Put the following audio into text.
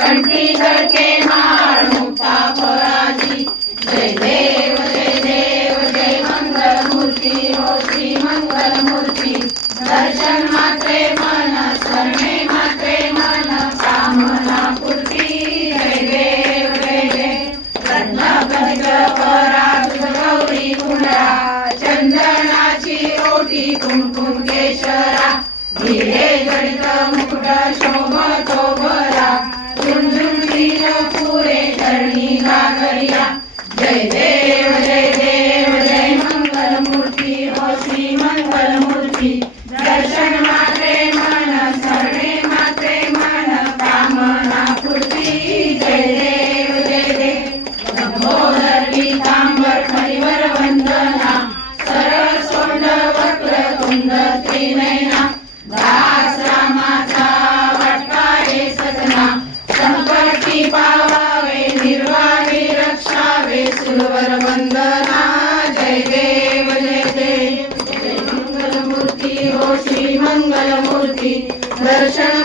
कंठी झळके माळ मुक्ता फळाची जय देव जय देव जय मंगल मूर्ती हो श्री मंगल मूर्ती दर्शन मात्रे मन स्मरणे मात्रे मन कामना पूर्ती जय देव जय देव रत्नाकंच पराग गौरी कुंडा चंदनाची ओटी कुंकुम केशरा हिरे जडित मुकुट शोभतो बरा झुंझुंझुन पुरे चरणी गागरिया जय देव जय देव जय मंगल मूर्ती हो श्री मंगल मूर्ती दर्शन मात्रे मन स्मरणे मात्रे मन कामना पूर्ती जय देव जय देव लंबोदर पीतांबर हरिवर वंदना सरळ सोंड वक्र तुंड त्रिनयना दास रामाचा वाटकारे सजना संकटी पावावे निर्वाहे रक्षावे सुरवर वंदना जय देव जय देव जय मंगल मूर्ती हो श्री मंगल मूर्ती दर्शन